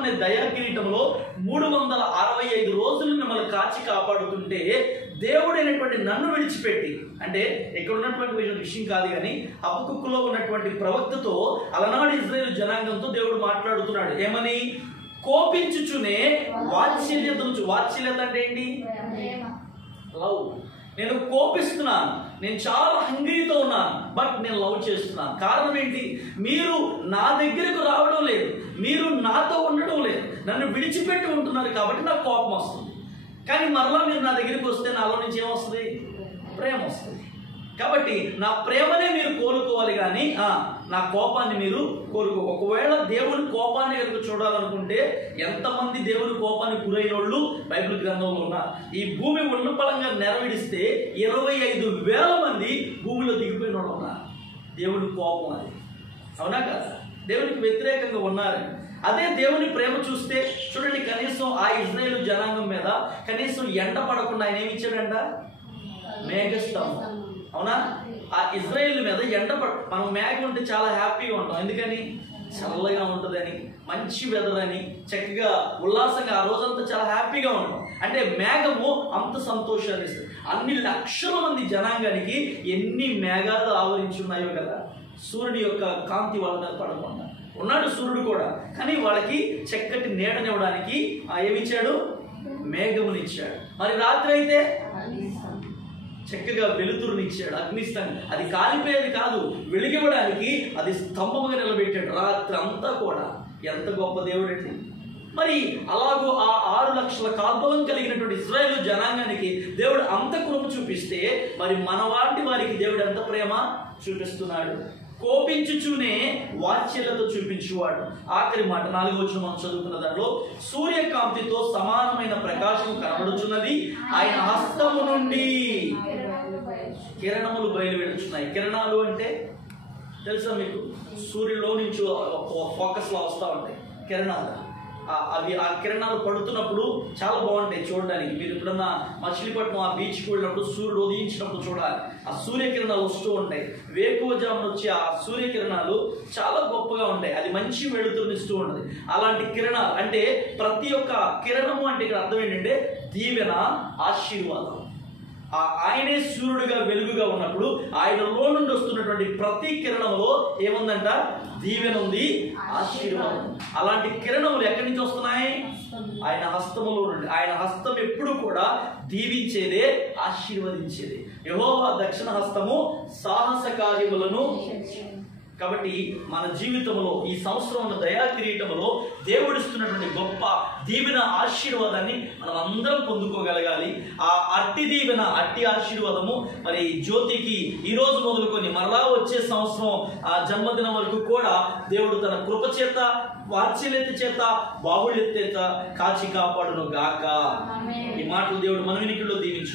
అనే దయా కిరీటంలో 365 రోజులు మిమ్మల్ని కాచి కాపాడుతుంటే దేవుడైనటువంటి నన్ను విడిచిపెట్టి, అంటే ఇక్కడ ఉన్నటువంటి విషయం కాదు కానీ హబక్కుకులో ఉన్నటువంటి ప్రవక్తతో అలనాడు ఇజ్రాయేలు జనాంగంతో దేవుడు మాట్లాడుతున్నాడు. ఏమని? కోపించుచునే వాత్సల్యత అంటే ఏంటి? లవ్. నేను కోపిస్తున్నాను, నేను చాలా హంగ్రీతో ఉన్నాను, బట్ నేను లవ్ చేస్తున్నాను. కారణం ఏంటి? మీరు నా దగ్గరకు రావడం లేదు, మీరు నాతో ఉండడం లేదు, నన్ను విడిచిపెట్టి ఉంటున్నారు కాబట్టి నాకు కోపం వస్తుంది. కానీ మరలా మీరు నా దగ్గరికి వస్తే నాలో నుంచి ఏమొస్తుంది? ప్రేమ వస్తుంది. కాబట్టి నా ప్రేమనే మీరు కోరుకోవాలి కానీ నా కోపాన్ని మీరు కోరుకో. ఒకవేళ దేవుని కోపాన్ని కనుక చూడాలనుకుంటే ఎంతమంది దేవుని కోపాన్ని గురైన వాళ్ళు బైబిల్ గ్రంథంలో ఉన్నారు. ఈ భూమి ఉన్నపళంగా నెరవేడిస్తే 25,000 మంది భూమిలో దిగిపోయిన వాళ్ళు ఉన్నారు. దేవుని కోపం అది, అవునా కదా? దేవునికి వ్యతిరేకంగా ఉన్నారు. అదే దేవుని ప్రేమ చూస్తే చూడండి, కనీసం ఆ ఇజ్రాయేలు జనాంగం మీద కనీసం ఎండ పడకుండా ఆయన ఏమి ఇచ్చాడంట? మేఘస్తంభం. అవునా? ఆ ఇజ్రాయేల్ మీద మనం మేఘం ఉంటే చాలా హ్యాపీగా ఉంటాం. ఎందుకని? చల్లగా ఉంటుందని, మంచి వెదర్ అని, చక్కగా ఉల్లాసంగా ఆ రోజంతా చాలా హ్యాపీగా ఉంటాం. అంటే మేఘము అంత సంతోషాన్ని ఇస్తుంది. అన్ని లక్షల మంది జనాంగానికి ఎన్ని మేఘాలు ఆవరించి ఉన్నాయో కదా. సూర్యుడి యొక్క కాంతి వాళ్ళ మీద పడకుండా ఉన్నాడు సూర్యుడు కూడా, కానీ వాళ్ళకి చక్కటి నీడనివ్వడానికి ఏమిచ్చాడు? మేఘమునిచ్చాడు. మరి రాత్రి అయితే చక్కగా వెలుతురునిచ్చాడు, అగ్నిస్తంభం. అది కాలిపోయేది కాదు, వెలిగివ్వడానికి అది స్తంభముగా నిలబెట్టాడు రాత్రి అంతా కూడా. ఎంత గొప్ప దేవుడండి! మరి అలాగూ ఆ 6 లక్షల కాల్బలం కలిగినటువంటి ఇజ్రాయేలు జనాంగానికి దేవుడు అంత కృప చూపిస్తే మరి మన వాటి వారికి దేవుడు ఎంత ప్రేమ చూపిస్తున్నాడు. కోపించుచూనే వాత్సల్యత చూపించువాడు. ఆఖరి మాట 4వ వచనం మనం చదువుకున్న దాంట్లో, సూర్యకాంతితో సమానమైన ప్రకాశం కనబడుచున్నది, ఆయన హస్తము నుండి కిరణములు బయలువెడుచున్నాయి. కిరణాలు అంటే తెలుసా మీకు? సూర్యులో నుంచి ఫోకస్ లో వస్తూ ఉంటాయి కిరణాలు. అవి ఆ కిరణాలు పడుతున్నప్పుడు చాలా బాగుంటాయి చూడడానికి. మీరు ఎప్పుడన్నా మచిలీపట్నం ఆ బీచ్కి వెళ్ళినప్పుడు సూర్యుడు ఉదయించినప్పుడు చూడాలి. ఆ సూర్యకిరణాలు వస్తూ ఉంటాయి. వేకువజామున వచ్చి ఆ సూర్యకిరణాలు చాలా గొప్పగా ఉంటాయి. అది మంచి వెలుతురునిస్తూ ఉంటుంది. అలాంటి కిరణాలు అంటే ప్రతి ఒక్క కిరణము అంటే ఇక్కడ అర్థం ఏంటంటే దీవెన, ఆశీర్వాదం. ఆయనే సూర్యుడిగా వెలుగుగా ఉన్నప్పుడు ఆయనలో నుండి వస్తున్నటువంటి ప్రతి కిరణంలో ఏముందంట? దీవెన ఉంది, ఆశీర్వాదం. అలాంటి కిరణములు ఎక్కడి నుంచి వస్తున్నాయి? ఆయన హస్తములో నుండి. ఆయన హస్తం ఎప్పుడు కూడా దీవించేదే, ఆశీర్వదించేదే. యెహోవా దక్షిణ హస్తము సాహస కార్యములను. కాబట్టి మన జీవితంలో ఈ సంవత్సరం దయా కిరీటంలో దేవుడిస్తున్నటువంటి గొప్ప దీవెన, ఆశీర్వాదాన్ని మనం అందరం పొందుకోగలగాలి. ఆ అట్టి దీవెన, అట్టి ఆశీర్వాదము మరి జ్యోతికి ఈ రోజు మొదలుకొని మరలా వచ్చే సంవత్సరం ఆ జన్మదినం వరకు కూడా దేవుడు తన కృప చేత, వాత్సల్యత చేత, బాహుళ్యత చేత కాచి కాపాడును గాక. ఈ మాటలు దేవుడు మన వినికిడిలో దీవించు.